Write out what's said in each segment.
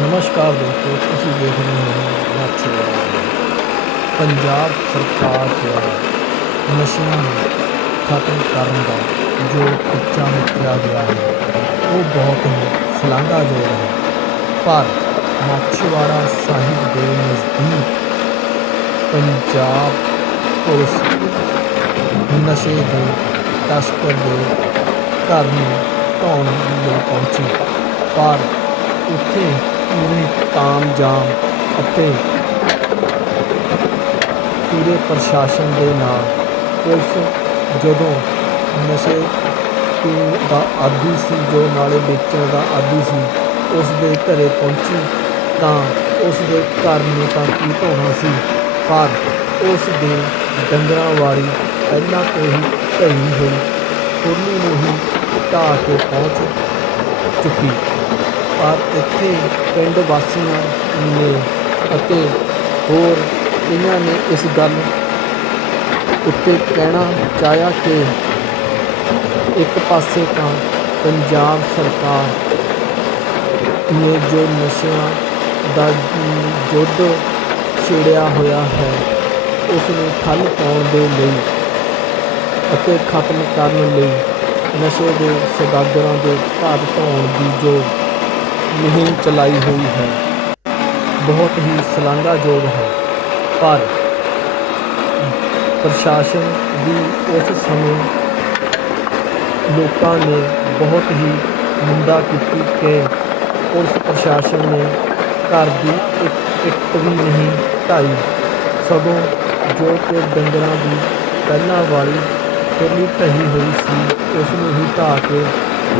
ਨਮਸਕਾਰ ਦੋਸਤੋ, ਤੁਸੀਂ ਦੇਖ ਰਹੇ ਹੋ ਮਾਛੀਵਾੜਾ ਪੰਜਾਬ ਸਰਕਾਰ ਦੁਆਰਾ ਨਸ਼ਿਆਂ ਨੂੰ ਖਤਮ ਕਰਨ ਦਾ ਜੋ ਉੱਚਾ ਮਿੱਥਿਆ ਗਿਆ ਹੈ, ਉਹ ਬਹੁਤ ਹੀ ਸ਼ਲਾਘਾਯੋਗ ਹੈ। ਪਰ ਮਾਛੀਵਾੜਾ ਸਾਹਿਬ ਦੇ ਨਜ਼ਦੀਕ ਪੰਜਾਬ ਪੁਲਿਸ ਨਸ਼ੇ ਦੇ ਤਸਕਰ ਦੇ ਘਰ ਨੂੰ ਢਾਉਣ ਲਈ ਪਹੁੰਚੀ। ਪਰ ਉੱਥੇ ਪੂਰੇ ਤਾਮਝਾਮ ਅਤੇ ਪੂਰੇ ਪ੍ਰਸ਼ਾਸਨ ਦੇ ਨਾਲ ਪੁਲਿਸ ਜਦੋਂ ਨਸ਼ੇ ਦਾ ਆਦੀ ਸੀ, ਜੋ ਨਾਲੇ ਵੇਚਣ ਦਾ ਆਦੀ ਸੀ, ਉਸ ਦੇ ਘਰੇ ਪਹੁੰਚੀ ਤਾਂ ਉਸ ਦੇ ਘਰ ਨੂੰ ਤਾਂ ਕੀ ਧੋਣਾ ਸੀ, ਪਰ ਉਸ ਦੇ ਡੰਗਰਾਂ ਵਾਲੀ ਪਹਿਲਾਂ ਤੋਂ ਹੀ ਢਈ ਹੋਈ ਖੁਰਲੀ ਨੂੰ ਹੀ ਢਾਹ ਕੇ ਪਹੁੰਚ ਚੁੱਕੀ। ਪਰ ਇੱਥੇ ਪਿੰਡ ਵਾਸੀਆਂ ਨੇ ਅਤੇ ਹੋਰ ਇਹਨਾਂ ਨੇ ਇਸ ਗੱਲ ਉੱਤੇ ਕਹਿਣਾ ਚਾਹਿਆ ਕਿ ਇੱਕ ਪਾਸੇ ਤਾਂ ਪੰਜਾਬ ਸਰਕਾਰ ਨੇ ਜੋ ਨਸ਼ਿਆਂ ਦਾ ਯੁੱਧ ਛੇੜਿਆ ਹੋਇਆ ਹੈ ਉਸ ਨੂੰ ਠੱਲ ਪਾਉਣ ਦੇ ਲਈ ਅਤੇ ਖਤਮ ਕਰਨ ਲਈ ਨਸ਼ੇ ਦੇ ਸੌਦਾਗਰਾਂ ਦੇ ਘਰ ਢਾਉਣ ਦੀ ਜੋ ਮੁਹਿੰਮ ਚਲਾਈ ਹੋਈ ਹੈ। ਬਹੁਤ ਹੀ ਸ਼ਲਾਘਾਯੋਗ ਹੈ। ਪਰ ਪ੍ਰਸ਼ਾਸਨ ਦੀ ਉਸ ਸਮੇਂ ਲੋਕਾਂ ਨੇ ਬਹੁਤ ਹੀ ਨਿੰਦਾ ਕੀਤੀ ਕਿ ਉਸ ਪ੍ਰਸ਼ਾਸਨ ਨੇ ਘਰ ਦੀ ਇੱਕ ਇੱਟ ਵੀ ਨਹੀਂ ਢਾਈ। ਸਗੋਂ ਜੋ ਕਿ ਡੰਗਰਾਂ ਦੀ ਪਹਿਲਾਂ ਵਾਲੀ ਖੁਰਲੀ ਢਹੀ ਹੋਈ ਸੀ, ਉਸ ਨੂੰ ਹੀ ਢਾਹ ਕੇ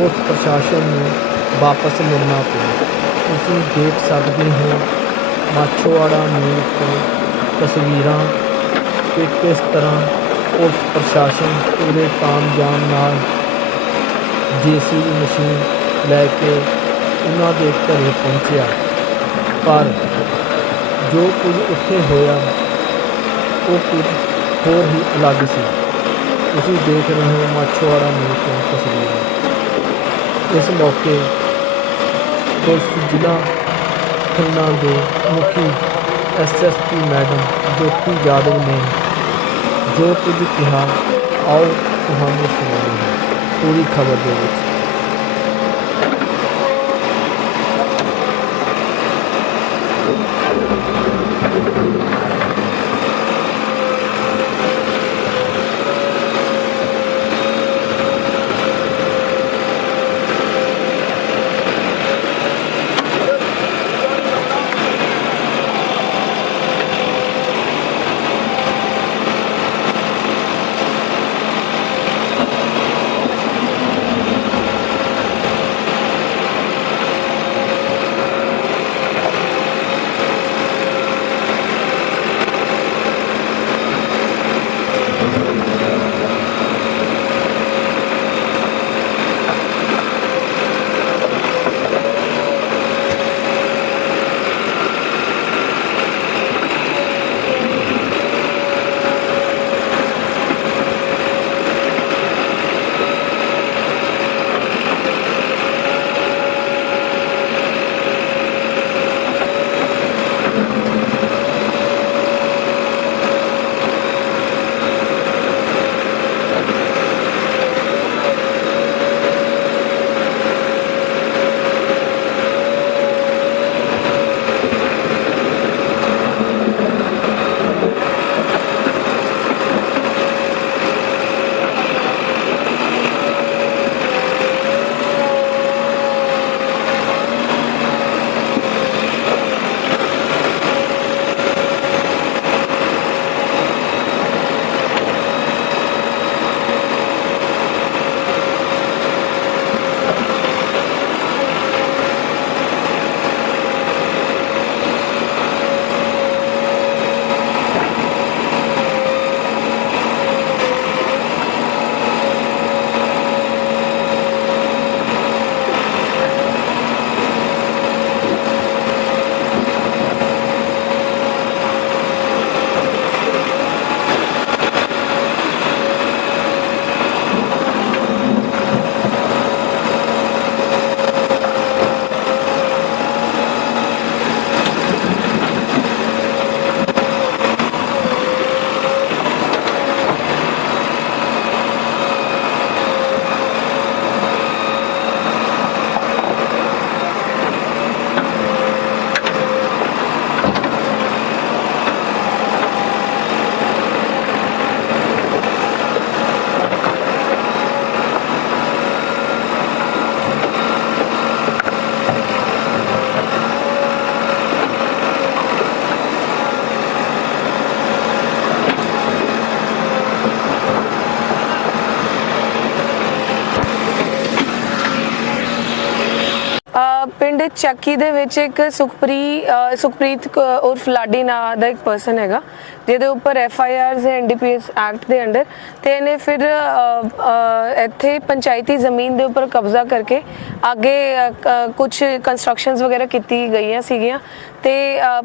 ਉਸ ਪ੍ਰਸ਼ਾਸਨ ਨੂੰ ਵਾਪਸ ਮੁੜਨਾ ਪਿਆ। ਤੁਸੀਂ ਦੇਖ ਸਕਦੇ ਹੋ ਮਾਛੋਵਾੜਾ ਨਿਊਜ਼ ਤੋਂ ਤਸਵੀਰਾਂ ਕਿ ਕਿਸ ਤਰ੍ਹਾਂ ਉਸ ਪ੍ਰਸ਼ਾਸਨ ਪੂਰੇ ਤਾਮਝਾਮ ਨਾਲ ਜੀਸੀਬੀ ਮਸ਼ੀਨ ਲੈ ਕੇ ਉਹਨਾਂ ਦੇ ਘਰੇ ਪਹੁੰਚਿਆ। ਪਰ ਜੋ ਕੁਝ ਉੱਥੇ ਹੋਇਆ, ਉਹ ਕੁਝ ਹੋਰ ਹੀ ਅਲੱਗ ਸੀ। ਤੁਸੀਂ ਦੇਖ ਰਹੇ ਹੋ ਮਾਛੋਵਾੜਾ ਨਿਊਜ਼ ਤੋਂ ਤਸਵੀਰਾਂ। ਇਸ ਮੌਕੇ ਪੁਲਿਸ ਜ਼ਿਲ੍ਹਾ ਖੰਨਾ ਦੇ ਮੁਖੀ ਐਸਐਸਪੀ ਮੈਡਮ ਜੋਤੀ ਯਾਦਵ ਨੇ ਜੋ ਕੁਝ ਕਿਹਾ, ਆਓ ਤੁਹਾਨੂੰ ਸੁਣਾਉਂਦੇ ਹਾਂ। ਪੂਰੀ ਖਬਰ ਦੇ ਵਿੱਚ। ਇਹਦੇ ਚੱਕੀ ਦੇ ਵਿੱਚ ਇੱਕ ਸੁਖਪ੍ਰੀ ਸੁਖਪ੍ਰੀਤ ਕ- ਉਰਫ ਲਾਡੀ ਨਾਂ ਦਾ ਇੱਕ ਪਰਸਨ ਹੈਗਾ ਜਿਹਦੇ ਉੱਪਰ ਐਫ ਆਈ ਆਰਸ ਹੈ ਐਨਡੀਪੀਐਸ ਐਕਟ ਦੇ ਅੰਡਰ ਤੇ ਇਹਨੇ ਫਿਰ ਅ, ਅ, ਇੱਥੇ ਪੰਚਾਇਤੀ ਜ਼ਮੀਨ ਦੇ ਉੱਪਰ ਕਬਜ਼ਾ ਕਰਕੇ ਅੱਗੇ ਕੁਝ ਕੰਸਟਰਕਸ਼ਨਸ ਵਗੈਰਾ ਕੀਤੀ ਗਈਆਂ ਸੀਗੀਆਂ ਤੇ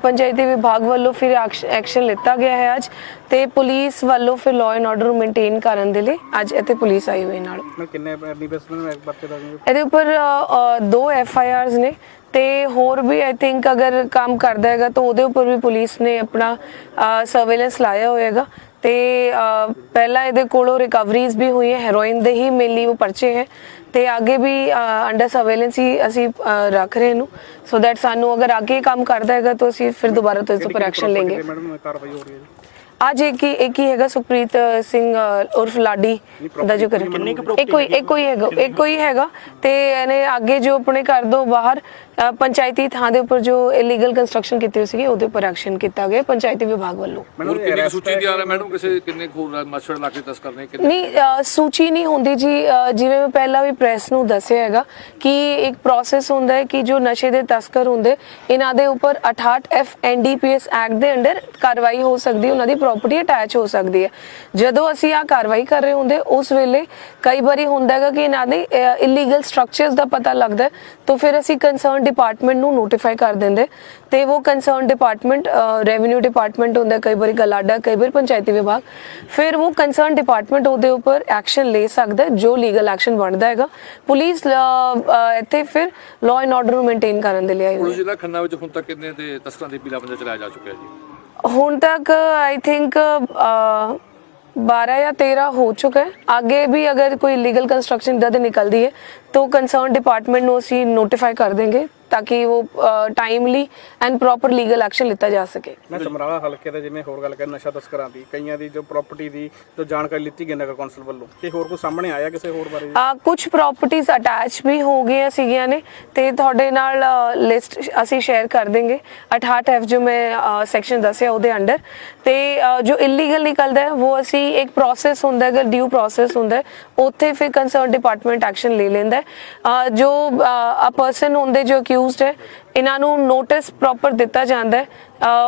ਪੰਚਾਇਤੀ ਵਿਭਾਗ ਵੱਲੋਂ ਫਿਰ ਐਕਸ਼ਨ ਲਿੱਤਾ ਗਿਆ ਹੈ ਅੱਜ ਤੇ ਪੁਲਿਸ ਵੱਲੋਂ ਫਿਰ ਲਾਅ ਐਂਡ ਆਰਡਰ ਮੇਨਟੇਨ ਕਰਨ ਦੇ ਲਈ ਅੱਜ ਇੱਥੇ ਪੁਲਿਸ ਆਈ ਹੋਈ ਨਾਲ। ਕਿੰਨੇ ਬੱਚੇ ਦਾ ਇਹਦੇ ਉੱਪਰ ਦੋ ਐਫ ਆਈ ਆਰਸ ਨੇ ਤੇ ਹੋਰ ਵੀ ਆਈ ਥਿੰਕ ਅਗਰ ਕੰਮ ਕਰਦਾ ਹੈਗਾ ਤਾਂ ਉਹਦੇ ਉੱਪਰ ਵੀ ਪੁਲਿਸ ਨੇ ਆਪਣਾ ਸਰਵੇਲੈਂਸ ਲਾਇਆ ਹੋਏਗਾ। ਤੇ ਪਹਿਲਾਂ ਇਹਦੇ ਕੋਲੋਂ ਰਿਕਵਰੀਜ਼ ਵੀ ਹੋਈ ਹੈ ਹੈਰੋਇਨ ਦੇ ਹੀ ਮੇਨਲੀ ਉਹ ਪਰਚੇ ਹੈ। ਤੇ ਅੱਗੇ ਵੀ ਅੰਡਰ ਸਰਵੇਲੈਂਸ ਹੀ ਅਸੀਂ ਰੱਖ ਰਹੇ ਨੂੰ। ਸੋ ਦੈਟ ਸਾਨੂੰ ਅਗਰ ਅੱਗੇ ਕੰਮ ਕਰਦਾ ਹੈਗਾ ਤਾਂ ਅਸੀਂ ਫਿਰ ਦੁਬਾਰਾ ਤੋਂ ਇਸ ਉੱਪਰ ਐਕਸ਼ਨ ਲਵਾਂਗੇ ਮੈਡਮ ਕਾਰਵਾਈ ਹੋ ਰਹੀ ਹੈ ਜੀ? ਅੱਜ ਇੱਕ ਹੀ ਇੱਕ ਹੀ ਹੈਗਾ ਸੁਖਪ੍ਰੀਤ ਸਿੰਘ ਉਰਫ ਲਾਡੀ ਦਾ ਜੋ ਕਰ ਇੱਕੋ ਹੀ ਇੱਕੋ ਹੀ ਹੈਗਾ? ਇੱਕੋ ਹੀ ਹੈਗਾ। ਤੇ ਇਹਨੇ ਅੱਗੇ ਜੋ ਆਪਣੇ ਘਰ ਤੋਂ ਬਾਹਰ ਪੰਚਾਇਤੀ ਥਾਂ ਦੇ ਉੱਪਰ ਜੋ ਇਲੀਗਲ ਕੰਸਟਰਕਸ਼ਨ ਕੀਤੀ ਹੋਈ ਸੀਗੀ ਉਹਦੇ ਉੱਪਰ ਐਕਸ਼ਨ ਕੀਤਾ ਗਿਆ ਪੰਚਾਇਤੀ ਵਿਭਾਗ ਵੱਲੋਂ। ਮੈਡਮ ਕਿੰਨੀ ਸੂਚੀ ਤਿਆਰ ਹੈ? ਮੈਡਮ ਕਿਸੇ ਕਿੰਨੇ ਕੁ ਹੋਰ ਮਸੜ ਲਾ ਕੇ ਤਸਕਰ ਨੇ? ਕਿੰਨੇ ਨਹੀਂ ਅ, ਸੂਚੀ ਨਹੀਂ ਹੁੰਦੀ ਜੀ। ਅ, ਜਿਵੇਂ ਮੈਂ ਪਹਿਲਾਂ ਵੀ ਪ੍ਰੈਸ ਨੂੰ ਦੱਸਿਆ ਹੈਗਾ ਕਿ ਇੱਕ ਪ੍ਰੋਸੈਸ ਹੁੰਦਾ ਹੈ ਕਿ ਜੋ ਨਸ਼ੇ ਦੇ ਤਸਕਰ ਹੁੰਦੇ ਇਹਨਾਂ ਦੇ ਉੱਪਰ 68 ਐਫ ਐਨਡੀਪੀਐਸ ਐਕਟ ਦੇ ਅੰਡਰ ਕਾਰਵਾਈ ਹੋ ਸਕਦੀ ਹੈ ਉਹਨਾਂ ਦੀ ਪ੍ਰਾਪਰਟੀ ਅਟੈਚ ਹੋ ਸਕਦੀ ਹੈ। ਜਦੋਂ ਅਸੀਂ ਆ ਕਾਰਵਾਈ ਕਰ ਰਹੇ ਹੁੰਦੇ ਉਸ ਵੇਲੇ ਕਈ ਵਾਰੀ ਹੁੰਦਾ ਹੈਗਾ ਕਿ ਇਹਨਾਂ ਦੇ ਇਲੀਗਲ ਸਟਰਕਚਰਸ ਦਾ ਪਤਾ ਲੱਗਦਾ ਹੈ, ਤਾਂ ਫਿਰ ਅਸੀਂ ਕੰਸਰਨ ਡਿਪਾਰਟਮੈਂਟ ਨੂੰ ਨੋਟੀਫਾਈ ਕਰ ਦਿੰਦੇ। ਤੇ ਉਹ ਕੰਸਰਨ ਡਿਪਾਰਟਮੈਂਟ ਰੈਵਨਿਊ ਡਿਪਾਰਟਮੈਂਟ ਹੁੰਦਾ ਕਈ ਵਾਰੀ ਗਲਾਡਾ ਕਈ ਵਾਰ ਪੰਚਾਇਤੀ ਵਿਭਾਗ। ਫਿਰ ਉਹ ਕੰਸਰਨ ਡਿਪਾਰਟਮੈਂਟ ਉਹਦੇ ਉੱਪਰ ਐਕਸ਼ਨ ਲੈ ਸਕਦਾ ਜੋ ਲੀਗਲ ਐਕਸ਼ਨ ਬਣਦਾ ਹੈਗਾ। ਪੁਲਿਸ ਇੱਥੇ ਫਿਰ ਲਾਅ ਐਂਡ ਆਰਡਰ ਨੂੰ ਮੇਨਟੇਨ ਕਰਨ ਦੇ ਲਈ ਆਈ ਹੋਈ ਜ਼ਿਲ੍ਹਾ ਖੰਨਾ ਵਿੱਚ ਹੁਣ ਤੱਕ ਕਿੰਨੇ ਤੇ ਤਸਕਰਾਂ ਦੇ ਪੀਲਾ ਬੰਦਾ ਚਲਾਇਆ ਜਾ ਚੁੱਕਿਆ ਜੀ? ਹੁਣ ਤੱਕ ਆਈ ਥਿੰਕ 12 ਜਾਂ 13 ਹੋ ਚੁੱਕਾ ਹੈ ਅੱਗੇ ਵੀ ਅਗਰ ਕੋਈ ਲੀਗਲ ਕੰਸਟਰਕਸ਼ਨ ਇਦਾਂ ਦੀ ਨਿਕਲਦੀ ਹੈ ਤਾਂ ਕੰਸਰਨ ਡਿਪਾਰਟਮੈਂਟ ਨੂੰ ਅਸੀਂ ਨੋਟੀਫਾਈ ਕਰ ਦੇਂਗੇ। ਤਾਂ ਕਿ ਉਹ timely and proper legal action ਲਿੱਤਾ ਜਾ ਸਕੇ। ਮੈਂ ਸਮਰਾਲਾ ਹਲਕੇ ਦੇ ਜਿਵੇਂ ਹੋਰ ਗੱਲ ਕਰ ਨਸ਼ਾ ਤਸਕਰਾਂ ਦੀ ਕਈਆਂ ਦੀ ਜੋ ਪ੍ਰਾਪਰਟੀ ਦੀ ਜੋ ਜਾਣਕਾਰੀ ਲਿੱਤੀ ਗਈ ਨਗਰ ਕੌਂਸਲ ਵੱਲੋਂ। ਕਿ ਹੋਰ ਕੋਈ ਸਾਹਮਣੇ ਆਇਆ ਕਿਸੇ ਹੋਰ ਬਾਰੇ? ਆ ਕੁਝ ਪ੍ਰਾਪਰਟੀਆਂ ਅਟੈਚ ਵੀ ਹੋ ਗਈਆਂ ਸੀਗੀਆਂ ਨੇ ਤੇ ਤੁਹਾਡੇ ਨਾਲ ਲਿਸਟ ਅਸੀਂ ਸ਼ੇਅਰ ਕਰ ਦੇਂਗੇ 68 ਐਫ ਜੋ ਮੈਂ ਸੈਕਸ਼ਨ ਦੱਸਿਆ ਉਹਦੇ ਅੰਡਰ ਤੇ ਅ, ਜੋ ਇਲੀਗਲ ਨਿਕਲਦਾ ਹੈ ਉਹ ਅਸੀਂ ਇੱਕ ਪ੍ਰੋਸੈਸ ਹੁੰਦਾ ਹੈ ਡਿਊ ਪ੍ਰੋਸੈਸ ਹੁੰਦਾ ਹੈ ਉੱਥੇ ਫਿਰ ਕੰਸਰਨ ਡਿਪਾਰਟਮੈਂਟ ਐਕਸ਼ਨ ਲੈ ਲੈਂਦਾ ਹੈ। ਅ, ਜੋ ਆ ਪਰਸਨ ਹੁੰਦੇ ਜੋ ਅਕਿਊਜ਼ਡ ਹੈ। ਇਹਨਾਂ ਨੂੰ ਨੋਟਿਸ ਪ੍ਰੋਪਰ ਦਿੱਤਾ ਜਾਂਦਾ ਹੈ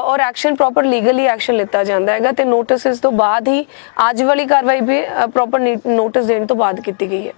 ਔਰ ਐਕਸ਼ਨ ਪ੍ਰੋਪਰ ਲੀਗਲੀ ਐਕਸ਼ਨ ਲਿੱਤਾ ਜਾਂਦਾ ਹੈਗਾ ਤੇ ਨੋਟਿਸਸ ਤੋਂ ਬਾਅਦ ਹੀ ਅੱਜ ਵਾਲੀ ਕਾਰਵਾਈ ਵੀ ਪ੍ਰੋਪਰ ਨੋਟਿਸ ਦੇਣ ਤੋਂ ਬਾਅਦ ਕੀਤੀ ਗਈ ਹੈ।